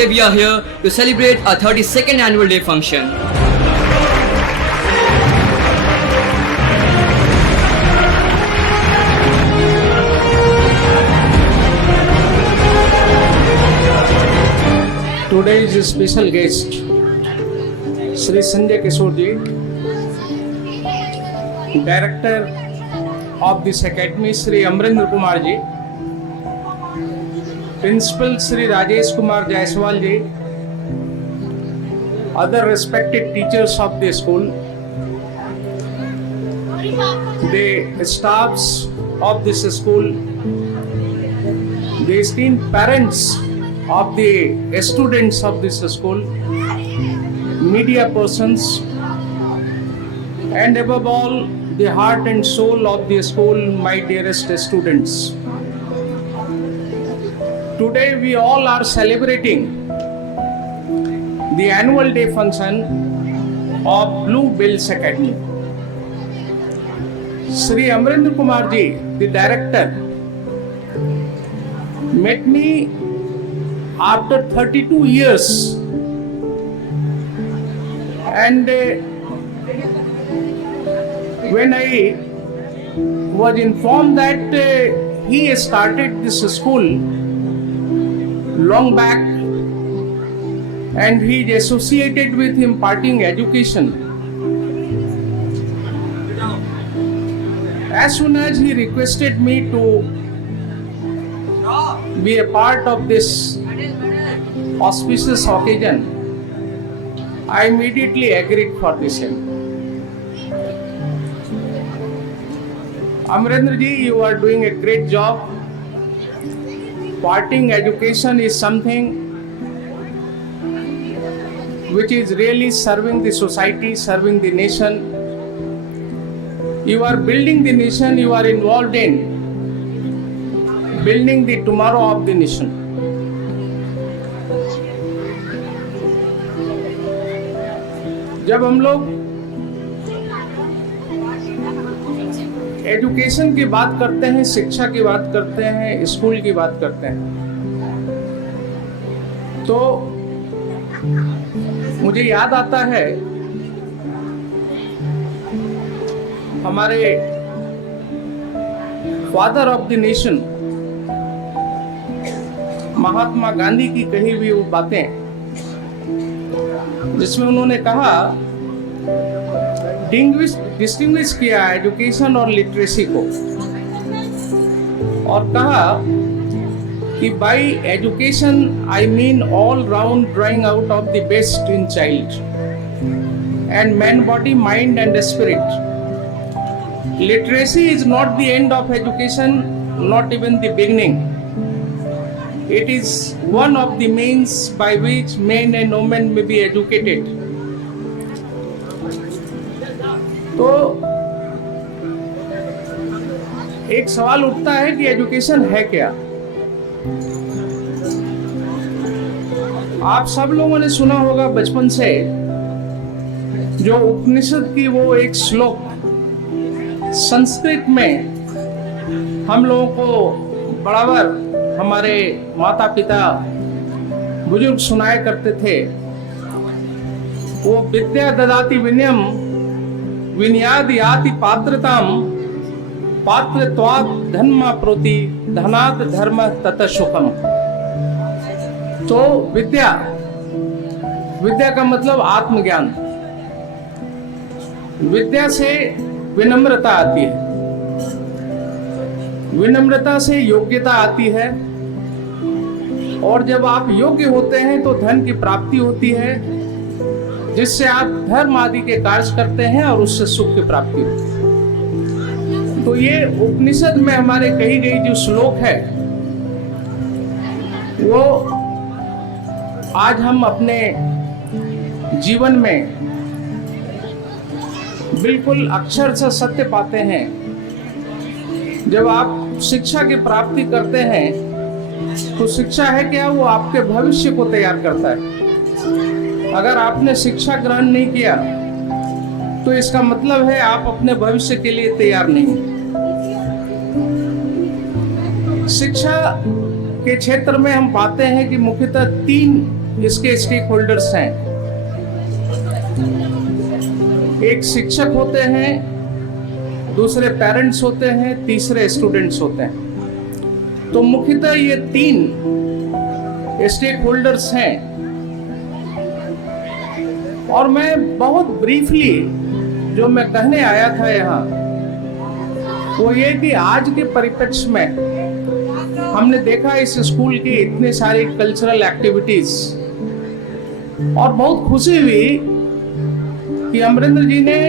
today we are here to celebrate our 32nd annual day function. Today's special guest, Shri Sanjay Kishore ji, Director of this Academy, Shri Amrendra Kumar ji, Principal Shri Rajesh Kumar Jaiswal ji, other respected teachers of the school, the staffs of this school, the esteemed parents of the students of this school, media persons, and above all, the heart and soul of the school, my dearest students. Today we all are celebrating the annual day function of Blue Bells Academy. Shri Amrendra Kumar ji, the director, met me after 32 years, and when I was informed that he started this school long back and he is associated with imparting education, as soon as he requested me to be a part of this auspicious occasion, I immediately agreed for the same. Amrendra ji, you are doing a great job. Imparting education is something which is really serving the society, serving the nation. You are building the nation, you are involved in building the tomorrow of the nation. जब हम लोग education की बात करते हैं, शिक्षा की बात करते हैं, स्कूल की बात करते हैं, तो मुझे याद आता है हमारे father of the nation Mahatma Gandhi की कही हुई वो बातें, जिसमें उन्होंने कहा, डिस्टिंग्विश किया एजुकेशन और लिटरेसी को, और कहा कि bye education I mean all round drawing out of the best in child and man body, mind and spirit. Literacy is not the end of education, not even the beginning. It is one of the means by which men and women may be educated. तो एक सवाल उठता है कि education है क्या? आप सब लोगों ने सुना होगा बचपन से जो उपनिषद की वो एक श्लोक संस्कृत में हम लोगों को बराबर हमारे माता पिता बुजुर्ग सुनाया करते थे. वो विद्या ददाति विनयम विनयाद याति पात्रताम पात्रत्वात् धर्म प्रोति धनात् धर्म तत सुखम. तो विद्या का मतलब आत्मज्ञान. विद्या से विनम्रता आती है, विनम्रता से योग्यता आती है, और जब आप योग्य होते हैं तो धन की प्राप्ति होती है, जिससे आप धर्म आदि के कार्य करते हैं और उससे सुख की प्राप्ति होती है. तो ये उपनिषद में हमारे कही गई जो श्लोक है वो आज हम अपने जीवन में बिल्कुल अक्षर से सत्य पाते हैं. जब आप शिक्षा की प्राप्ति करते हैं तो शिक्षा है क्या? वो आपके भविष्य को तैयार करता है. अगर आपने शिक्षा ग्रहण नहीं किया तो इसका मतलब है आप अपने भविष्य के लिए तैयार नहीं. शिक्षा के क्षेत्र में हम पाते हैं कि मुख्यतः 3 इसके स्टेक होल्डर्स हैं। एक शिक्षक होते हैं, दूसरे पेरेंट्स होते हैं, तीसरे स्टूडेंट्स होते हैं। तो मुख्यतः ये 3 स्टेक होल्डर्स हैं। और मैं बहुत ब्रीफली जो मैं कहने आया था यहाँ, वो ये कि आज के परिप्रेक्ष्य में हमने देखा इस स्कूल की इतने सारी कल्चरल एक्टिविटीज, और बहुत खुशी हुई कि अमरिंदर जी ने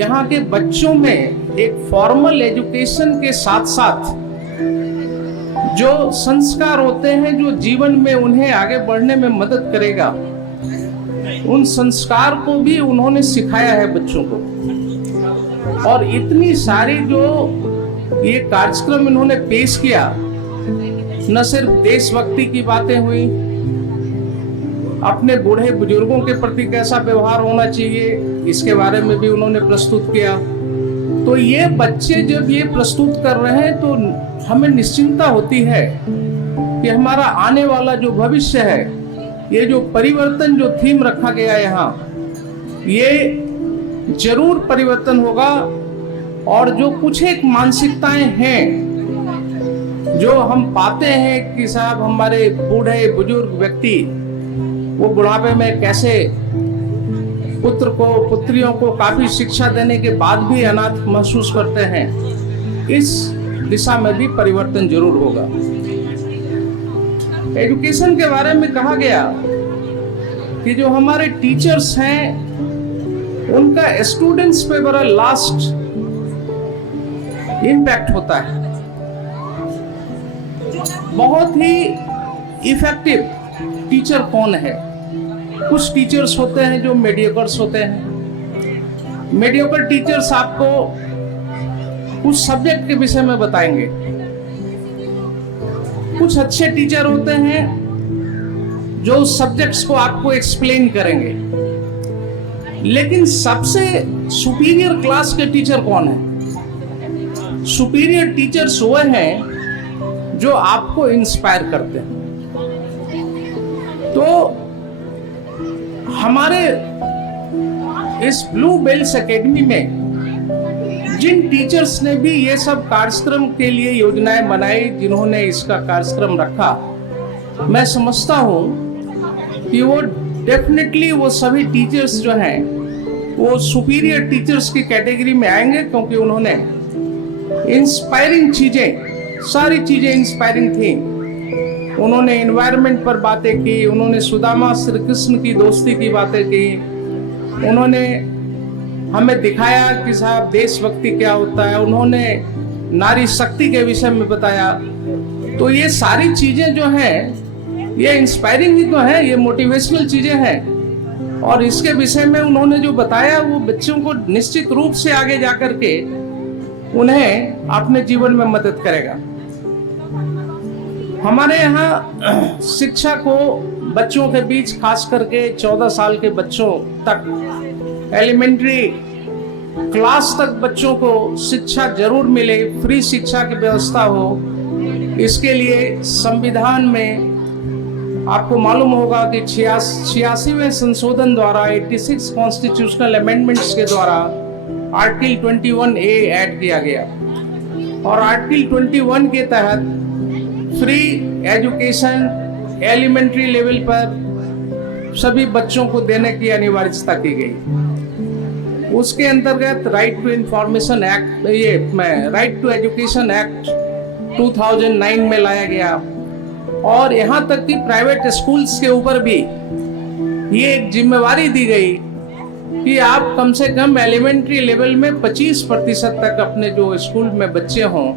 यहाँ के बच्चों में एक फॉर्मल एजुकेशन के साथ साथ जो संस्कार होते हैं जो जीवन में उन्हें आगे बढ़ने में मदद करेगा, उन संस्कार को भी उन्होंने सिखाया है बच्चों को। और इतनी सारी जो ये कार्यक्रम इन्होंने पेश किया, न सिर्फ देशभक्ति की बातें हुई, अपने बूढ़े बुजुर्गों के प्रति कैसा व्यवहार होना चाहिए इसके बारे में भी उन्होंने प्रस्तुत किया। तो ये बच्चे जब ये प्रस्तुत कर रहे हैं तो हमें निश्चिंता होती है कि हमारा आने वाला जो भविष्य है, ये जो परिवर्तन जो थीम रखा गया है यहाँ, ये जरूर परिवर्तन होगा। और जो कुछ एक मानसिकताएं हैं जो हम पाते हैं कि साहब हमारे बूढ़े बुजुर्ग व्यक्ति वो बुढ़ापे में कैसे पुत्र को पुत्रियों को काफी शिक्षा देने के बाद भी अनाथ महसूस करते हैं, इस दिशा में भी परिवर्तन जरूर होगा। एजुकेशन के बारे में कहा गया कि जो हमारे टीचर्स हैं उनका स्टूडेंट्स पे बड़ा लास्ट इम्पैक्ट होता है। बहुत ही इफेक्टिव टीचर कौन है? कुछ टीचर्स होते हैं जो मीडियोकर्स होते हैं। मीडियोकर टीचर्स आपको कुछ सब्जेक्ट के विषय में बताएंगे। कुछ अच्छे टीचर होते हैं जो सब्जेक्ट्स को आपको एक्सप्लेन करेंगे। लेकिन सबसे सुपीरियर क्लास के टीचर कौन है? सुपीरियर टीचर्स वो हैं जो आपको इंस्पायर करते हैं। तो हमारे इस ब्लू बेल्स एकेडमी में जिन टीचर्स ने भी ये सब कार्यक्रम के लिए योजनाएं बनाई, जिन्होंने इसका कार्यक्रम रखा, मैं समझता हूं कि वो डेफिनेटली वो सभी टीचर्स जो हैं वो सुपीरियर टीचर्स की कैटेगरी में आएंगे, क्योंकि उन्होंने इंस्पायरिंग चीजें, सारी चीजें इंस्पायरिंग थी। उन्होंने एनवायरनमेंट पर बातें की, उन्होंने सुदामा श्री कृष्ण की दोस्ती की बातें की, उन्होंने हमें दिखाया कि साहब देशभक्ति क्या होता है, उन्होंने नारी शक्ति के विषय में बताया। तो ये सारी चीजें जो हैं ये इंस्पायरिंग ही तो है, ये मोटिवेशनल चीजें हैं। और इसके विषय में उन्होंने जो बताया वो बच्चों को निश्चित रूप से आगे जाकर के उन्हें अपने जीवन में मदद करेगा। हमारे यहाँ शिक्षा को बच्चों के बीच, खास करके 14 साल के बच्चों तक, एलिमेंट्री क्लास तक बच्चों को शिक्षा जरूर मिले, फ्री शिक्षा की व्यवस्था हो। इसके लिए संविधान में आपको मालूम होगा कि 86वें संशोधन द्वारा 86 कॉन्स्टिट्यूशनल अमेंडमेंट्स के द्वारा आर्टिकल 21A ऐड किया गया। और आर्टिकल 21 के तहत फ्री एजुकेशन एलिमेंट्री लेवल पर सभी बच्चों को देने की अनिवार्यता की गई। उसके अंतर्गत right to information act, right to education act 2009 में लाया गया। और यहाँ तक कि प्राइवेट स्कूल्स के ऊपर भी ये एक जिम्मेवारी दी गई कि आप कम से कम एलिमेंट्री लेवल में 25% तक अपने जो स्कूल में बच्चे हों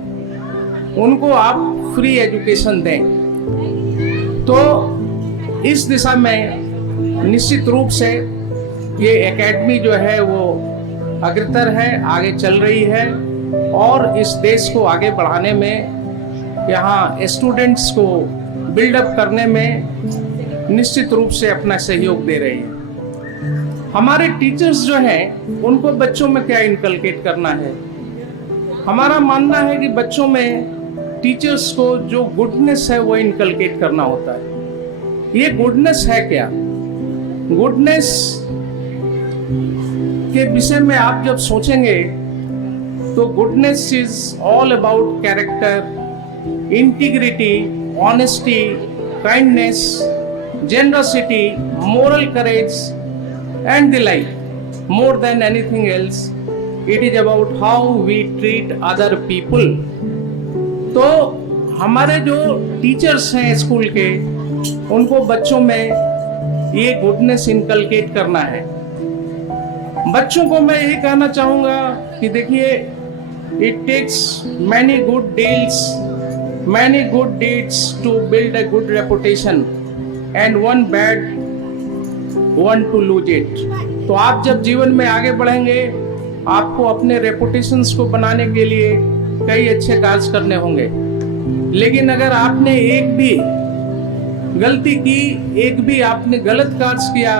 उनको आप फ्री एजुकेशन दें। तो इस दिशा में निश्चित रूप से ये एकेडमी जो है वो अग्रसर है, आगे चल रही है और इस देश को आगे बढ़ाने में, यहाँ स्टूडेंट्स को बिल्डअप करने में निश्चित रूप से अपना सहयोग दे रही है। हमारे टीचर्स जो हैं उनको बच्चों में क्या इनकलकेट करना है? हमारा मानना है कि बच्चों में टीचर्स को जो गुडनेस है वो इनकलकेट करना होता है। ये गुडनेस है क्या? गुडनेस के विषय में आप जब सोचेंगे तो goodness is all about character, integrity, honesty, kindness, generosity, moral courage, and the like. More than anything else, it is about how we treat other people. तो हमारे जो टीचर्स हैं स्कूल के, उनको बच्चों में ये गुडनेस इनकलकेट करना है। बच्चों को मैं यही कहना चाहूँगा कि देखिए, it takes many good deeds to build a good reputation and one bad one to lose it. तो आप जब जीवन में आगे बढ़ेंगे, आपको अपने रेपुटेशंस को बनाने के लिए कई अच्छे कार्य करने होंगे, लेकिन अगर आपने एक भी गलती की, एक भी आपने गलत कार्य किया,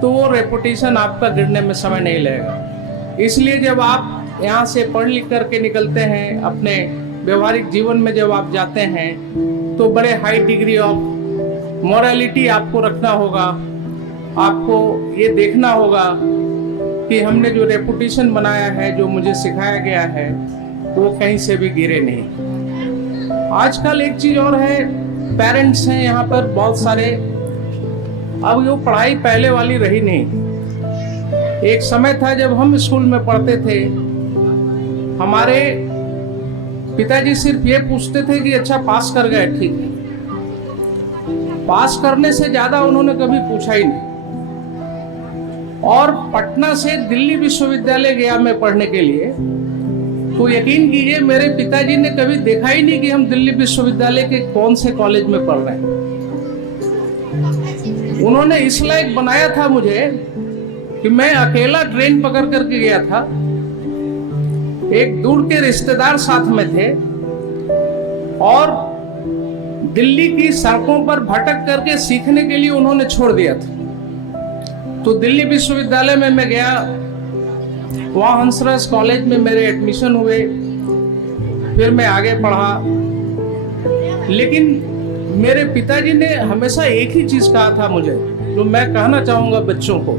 तो वो रेपुटेशन आपका गिरने में समय नहीं लगेगा। इसलिए जब आप यहाँ से पढ़ लिख करके निकलते हैं, अपने व्यवहारिक जीवन में जब आप जाते हैं, तो बड़े हाई डिग्री ऑफ मॉरलिटी आपको रखना होगा। आपको ये देखना होगा कि हमने जो रेपुटेशन बनाया है, जो मुझे सिखाया गया है, वो कहीं से भी गिरे नहीं। आजकल एक चीज और है, पेरेंट्स हैं यहाँ पर बहुत सारे, अब वो पढ़ाई पहले वाली रही नहीं। एक समय था जब हम स्कूल में पढ़ते थे, हमारे पिताजी सिर्फ ये पूछते थे कि अच्छा पास कर गए, ठीक है। पास करने से ज्यादा उन्होंने कभी पूछा ही नहीं। और पटना से दिल्ली विश्वविद्यालय गया मैं पढ़ने के लिए, तो यकीन कीजिए मेरे पिताजी ने कभी देखा ही नहीं कि हम दिल्ली विश्वविद्यालय के कौन से कॉलेज में पढ़ रहे हैं। उन्होंने इस लायक बनाया था मुझे कि मैं अकेला ट्रेन पकड़ करके गया था, एक दूर के रिश्तेदार साथ में थे, और दिल्ली की सड़कों पर भटक करके सीखने के लिए उन्होंने छोड़ दिया था। तो दिल्ली विश्वविद्यालय में मैं गया, वहाँ हंसराज कॉलेज में मेरे एडमिशन हुए, फिर मैं आगे पढ़ा। लेकिन मेरे पिताजी ने हमेशा एक ही चीज कहा था मुझे, जो मैं कहना चाहूंगा बच्चों को,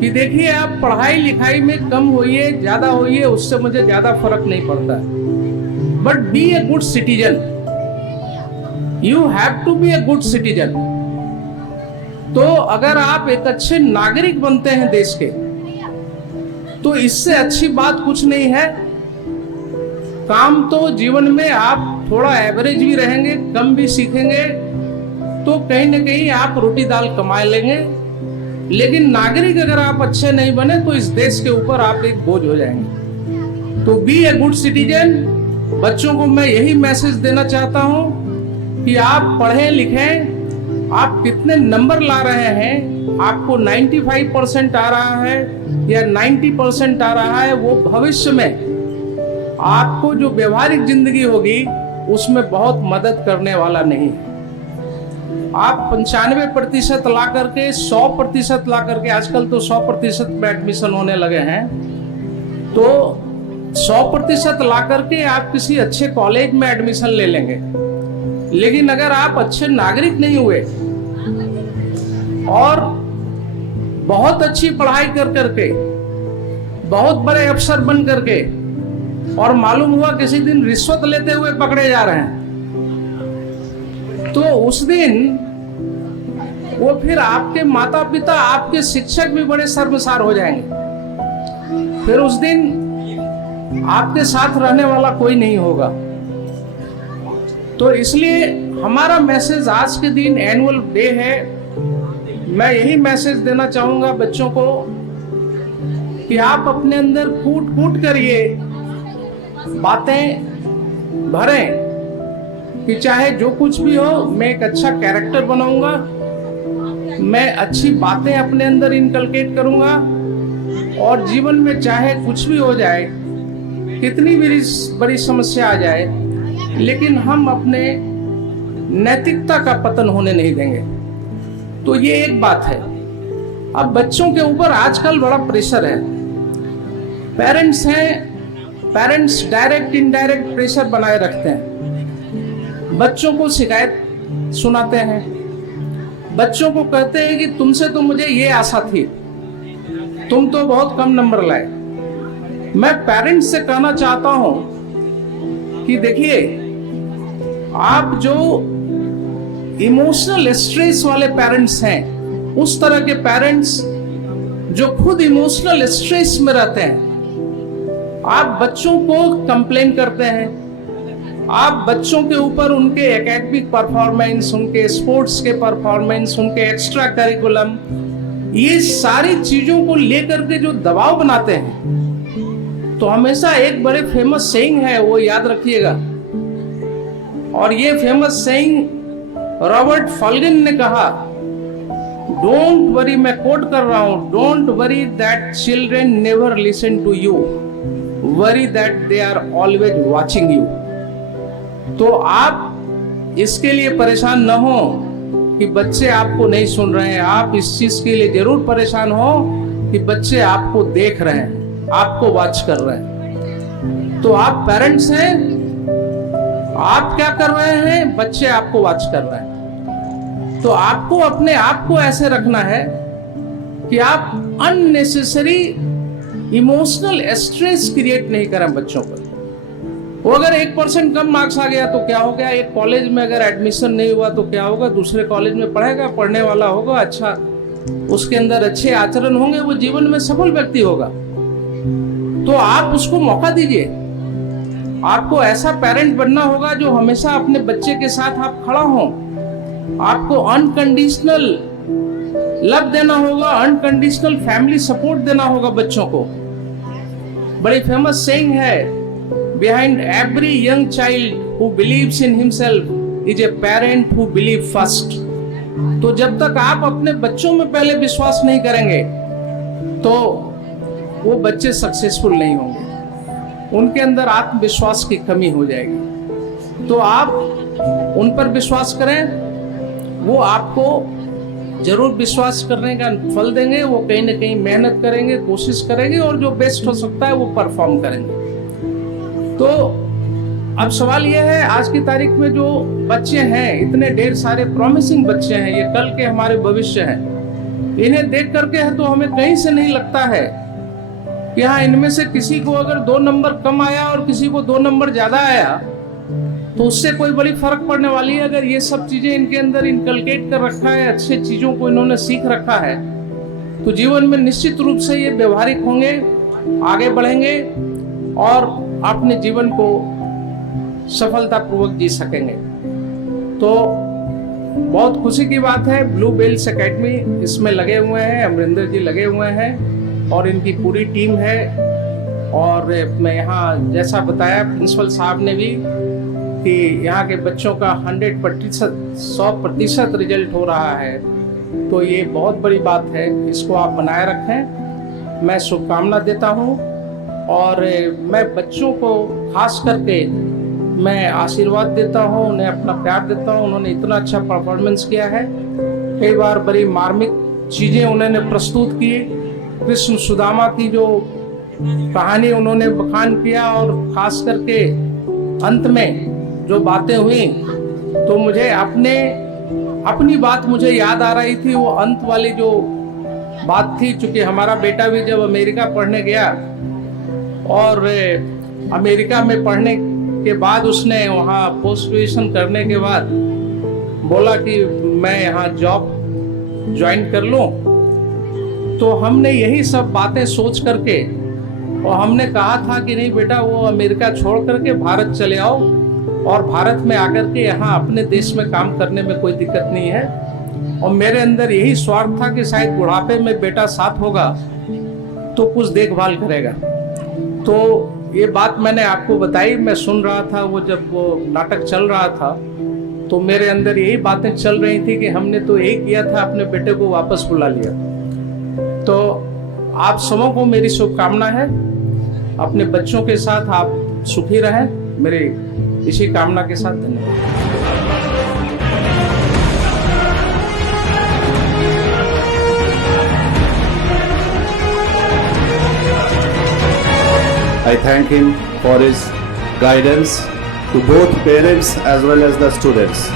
कि देखिए आप पढ़ाई लिखाई में कम होइए ज्यादा होइए, उससे मुझे ज्यादा फर्क नहीं पड़ता, but be a good citizen. You have to be a good citizen. तो अगर आप एक अच्छे नागरिक बनते हैं देश के, तो इससे अच्छी बात कुछ नहीं है। काम तो जीवन में आप थोड़ा एवरेज भी रहेंगे, कम भी सीखेंगे, तो कहीं ना कहीं आप रोटी दाल कमा लेंगे। लेकिन नागरिक अगर आप अच्छे नहीं बने, तो इस देश के ऊपर आप एक बोझ हो जाएंगे। तो बी ए गुड सिटीजन। बच्चों को मैं यही मैसेज देना चाहता हूं कि आप पढ़ें लिखें। आप कितने नंबर ला रहे हैं, आपको 95% आ रहा है या 90% आ रहा है, वो भविष्य में आपको जो व्यवहारिक जिंदगी होगी उसमें बहुत मदद करने वाला नहीं है। आप 95% ला करके 100% ला करके, आजकल तो 100% में एडमिशन होने लगे हैं, तो 100% ला करके आप किसी अच्छे कॉलेज में एडमिशन ले लेंगे। लेकिन अगर आप अच्छे नागरिक नहीं हुए और बहुत अच्छी पढ़ाई कर करके बहुत बड़े अफसर बन करके, और मालूम हुआ किसी दिन रिश्वत लेते हुए पकड़े जा रहे हैं, तो उस दिन वो फिर आपके माता पिता, आपके शिक्षक भी बड़े शर्मसार हो जाएंगे। फिर उस दिन आपके साथ रहने वाला कोई नहीं होगा। तो इसलिए हमारा मैसेज आज के दिन एनुअल डे है, मैं यही मैसेज देना चाहूंगा बच्चों को कि आप अपने अंदर कूट कूट कर ये बातें भरें कि चाहे जो कुछ भी हो, मैं एक अच्छा कैरेक्टर बनाऊंगा, मैं अच्छी बातें अपने अंदर इनकलकेट करूंगा, और जीवन में चाहे कुछ भी हो जाए, कितनी भी बड़ी समस्या आ जाए, लेकिन हम अपने नैतिकता का पतन होने नहीं देंगे। तो ये एक बात है। अब बच्चों के ऊपर आजकल बड़ा प्रेशर है। पेरेंट्स हैं, पेरेंट्स डायरेक्ट इनडायरेक्ट प्रेशर बनाए रखते हैं, बच्चों को शिकायत सुनाते हैं, बच्चों को कहते हैं कि तुमसे तो मुझे ये आशा थी, तुम तो बहुत कम नंबर लाए। मैं पेरेंट्स से कहना चाहता हूं कि देखिए, आप जो इमोशनल स्ट्रेस वाले पेरेंट्स हैं, उस तरह के पेरेंट्स जो खुद इमोशनल स्ट्रेस में रहते हैं, आप बच्चों को कंप्लेन करते हैं, आप बच्चों के ऊपर उनके एकेडमिक परफॉर्मेंस, उनके स्पोर्ट्स के परफॉर्मेंस, उनके एक्स्ट्रा करिकुलम, ये सारी चीजों को लेकर के जो दबाव बनाते हैं, तो हमेशा एक बड़े फेमस सेइंग है, वो याद रखिएगा। और ये फेमस सेइंग रॉबर्ट फॉल्गन ने कहा, डोंट वरी, मैं कोट कर रहा हूं, don't worry that children never listen to you, worry that they are always watching you. तो आप इसके लिए परेशान न हो कि बच्चे आपको नहीं सुन रहे हैं, आप इस चीज के लिए जरूर परेशान हो कि बच्चे आपको देख रहे हैं, आपको वॉच कर रहे हैं। तो आप पेरेंट्स हैं, आप क्या कर रहे हैं, बच्चे आपको वॉच कर रहे हैं। तो आपको अपने आप को ऐसे रखना है कि आप अननेसेसरी इमोशनल स्ट्रेस क्रिएट नहीं करें बच्चों पर। वो अगर 1% कम मार्क्स आ गया तो क्या हो गया, एक कॉलेज में अगर एडमिशन नहीं हुआ तो क्या होगा, दूसरे कॉलेज में पढ़ेगा, पढ़ने वाला होगा, अच्छा उसके अंदर अच्छे आचरण होंगे, वो जीवन में सफल व्यक्ति होगा। तो आप उसको मौका दीजिए। आपको ऐसा पेरेंट बनना होगा जो हमेशा अपने बच्चे के साथ आप खड़ा हो। आपको अनकंडीशनल लव देना होगा, अनकंडीशनल फैमिली सपोर्ट देना होगा बच्चों को। बड़ी फेमस सेइंग है, behind every young child who believes in himself is a parent who believe first। तो जब तक आप अपने बच्चों में पहले विश्वास नहीं करेंगे तो वो बच्चे सक्सेसफुल नहीं होंगे, उनके अंदर आत्मविश्वास की कमी हो जाएगी। तो आप उन पर विश्वास करें, वो आपको जरूर विश्वास करने का फल देंगे। वो कहीं ना कहीं मेहनत करेंगे, कोशिश करेंगे और जो बेस्ट हो सकता है वो परफॉर्म करेंगे। तो अब सवाल यह है, आज की तारीख में जो बच्चे हैं, इतने ढेर सारे प्रॉमिसिंग बच्चे हैं, ये कल के हमारे भविष्य हैं। इन्हें देख करके है तो हमें कहीं से नहीं लगता है कि हाँ, इनमें से किसी को अगर 2 नंबर कम आया और किसी को 2 नंबर ज्यादा आया तो उससे कोई बड़ी फर्क पड़ने वाली है। अगर ये सब चीजें इनके अंदर इनकलकेट कर रखा है, अच्छे चीजों को इन्होंने सीख रखा है, तो जीवन में निश्चित रूप से ये व्यवहारिक होंगे, आगे बढ़ेंगे और अपने जीवन को सफलतापूर्वक जी सकेंगे। तो बहुत खुशी की बात है, ब्लू बेल्स एकेडमी इसमें लगे हुए हैं, अमरिंदर जी लगे हुए हैं और इनकी पूरी टीम है। और मैं यहाँ जैसा बताया प्रिंसिपल साहब ने भी कि यहाँ के बच्चों का 100% रिजल्ट हो रहा है, तो ये बहुत बड़ी बात है, इसको आप बनाए रखें। मैं शुभकामना देता हूँ और मैं बच्चों को खास करके मैं आशीर्वाद देता हूँ, उन्हें अपना प्यार देता हूँ। उन्होंने इतना अच्छा परफॉर्मेंस किया है, कई बार बड़ी मार्मिक चीज़ें उन्होंने प्रस्तुत की। कृष्ण सुदामा की जो कहानी उन्होंने बखान किया और खास करके अंत में जो बातें हुई, तो मुझे अपनी बात मुझे याद आ रही थी। वो अंत वाली जो बात थी, चूंकि हमारा बेटा भी जब अमेरिका पढ़ने गया और अमेरिका में पढ़ने के बाद उसने वहाँ पोस्ट ग्रेजुएशन करने के बाद बोला कि मैं यहाँ जॉब ज्वाइन कर लूँ, तो हमने यही सब बातें सोच करके और हमने कहा था कि नहीं बेटा, वो अमेरिका छोड़ करके भारत चले आओ और भारत में आकर के यहाँ अपने देश में काम करने में कोई दिक्कत नहीं है। और मेरे अंदर यही स्वार्थ था कि शायद बुढ़ापे में बेटा साथ होगा तो कुछ देखभाल करेगा। तो ये बात मैंने आपको बताई, मैं सुन रहा था वो जब वो नाटक चल रहा था, तो मेरे अंदर यही बातें चल रही थी कि हमने तो यही किया था, अपने बेटे को वापस बुला लिया। तो आप सबों को मेरी शुभकामना है, अपने बच्चों के साथ आप सुखी रहें, मेरे इसी कामना के साथ धन्यवाद। I thank him for his guidance to both parents as well as the students.